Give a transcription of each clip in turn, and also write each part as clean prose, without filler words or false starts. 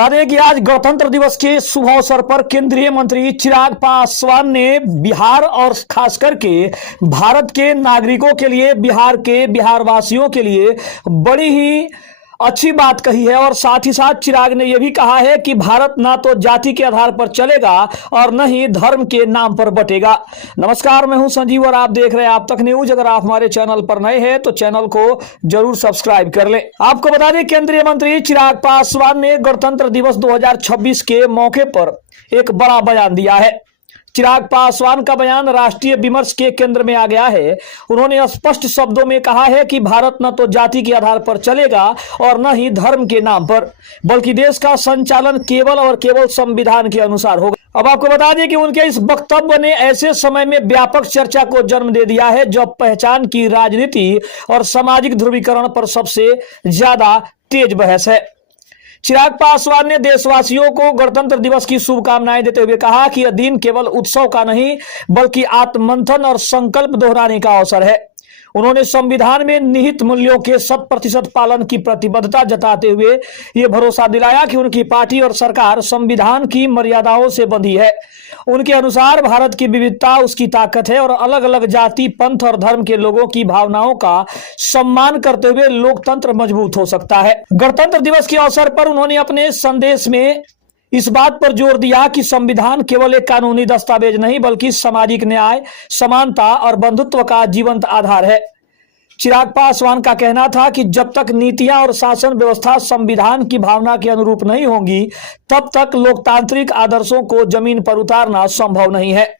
बता दें कि आज गणतंत्र दिवस के शुभ अवसर पर केंद्रीय मंत्री चिराग पासवान ने बिहार और खास करके भारत के नागरिकों के लिए, बिहार के बिहार वासियों के लिए बड़ी ही अच्छी बात कही है। और साथ ही साथ चिराग ने यह भी कहा है कि भारत ना तो जाति के आधार पर चलेगा और न ही धर्म के नाम पर बटेगा। नमस्कार, मैं हूं संजीव और आप देख रहे हैं आप तक न्यूज। अगर आप हमारे चैनल पर नए हैं तो चैनल को जरूर सब्सक्राइब कर लें। आपको बता दें, केंद्रीय मंत्री चिराग पासवान ने गणतंत्र दिवस 2026 के मौके पर एक बड़ा बयान दिया है। चिराग पासवान का बयान राष्ट्रीय विमर्श के केंद्र में आ गया है। उन्होंने स्पष्ट शब्दों में कहा है कि भारत न तो जाति के आधार पर चलेगा और न ही धर्म के नाम पर, बल्कि देश का संचालन केवल और केवल संविधान के अनुसार होगा। अब आपको बता दें कि उनके इस वक्तव्य ने ऐसे समय में व्यापक चर्चा को जन्म दे दिया है जब पहचान की राजनीति और सामाजिक ध्रुवीकरण पर सबसे ज्यादा तेज बहस है। चिराग पासवान ने देशवासियों को गणतंत्र दिवस की शुभकामनाएं देते हुए कहा कि यह दिन केवल उत्सव का नहीं बल्कि आत्ममंथन और संकल्प दोहराने का अवसर है। उन्होंने संविधान में निहित मूल्यों के 100% पालन की प्रतिबद्धता जताते हुए ये भरोसा दिलाया कि उनकी पार्टी और सरकार संविधान की मर्यादाओं से बंधी है। उनके अनुसार भारत की विविधता उसकी ताकत है और अलग अलग जाति, पंथ और धर्म के लोगों की भावनाओं का सम्मान करते हुए लोकतंत्र मजबूत हो सकता है। गणतंत्र दिवस के अवसर पर उन्होंने अपने संदेश में इस बात पर जोर दिया कि संविधान केवल एक कानूनी दस्तावेज नहीं बल्कि सामाजिक न्याय, समानता और बंधुत्व का जीवंत आधार है। चिराग पासवान का कहना था कि जब तक नीतियां और शासन व्यवस्था संविधान की भावना के अनुरूप नहीं होंगी तब तक लोकतांत्रिक आदर्शों को जमीन पर उतारना संभव नहीं है।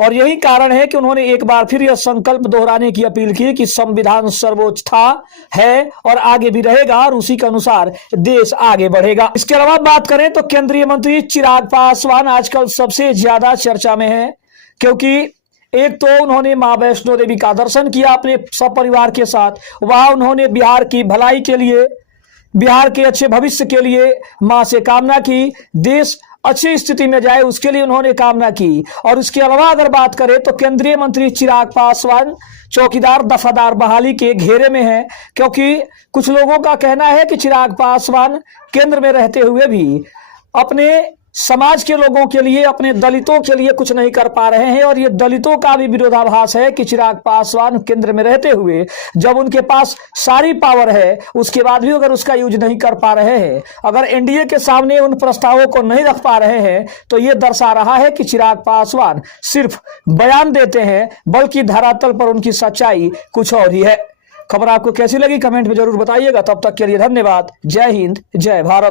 और यही कारण है कि उन्होंने एक बार फिर यह संकल्प दोहराने की अपील की कि संविधान सर्वोच्च था, है और आगे भी रहेगा और उसी के अनुसार देश आगे बढ़ेगा। इसके अलावा बात करें तो केंद्रीय मंत्री चिराग पासवान आजकल सबसे ज्यादा चर्चा में है, क्योंकि एक तो उन्होंने मां वैष्णो देवी का दर्शन किया अपने सपरिवार के साथ। वहां उन्होंने बिहार की भलाई के लिए, बिहार के अच्छे भविष्य के लिए मां से कामना की, देश अच्छी स्थिति में जाए उसके लिए उन्होंने कामना की। और इसके अलावा अगर बात करें तो केंद्रीय मंत्री चिराग पासवान चौकीदार दफादार बहाली के घेरे में हैं, क्योंकि कुछ लोगों का कहना है कि चिराग पासवान केंद्र में रहते हुए भी अपने समाज के लोगों के लिए, अपने दलितों के लिए कुछ नहीं कर पा रहे हैं। और ये दलितों का भी विरोधाभास है कि चिराग पासवान केंद्र में रहते हुए जब उनके पास सारी पावर है उसके बाद भी अगर उसका यूज नहीं कर पा रहे हैं, अगर एनडीए के सामने उन प्रस्तावों को नहीं रख पा रहे हैं, तो ये दर्शा रहा है कि चिराग पासवान सिर्फ बयान देते हैं बल्कि धरातल पर उनकी सच्चाई कुछ और ही है। खबर आपको कैसी लगी कमेंट में जरूर बताइएगा। तब तक के लिए धन्यवाद। जय हिंद, जय भारत।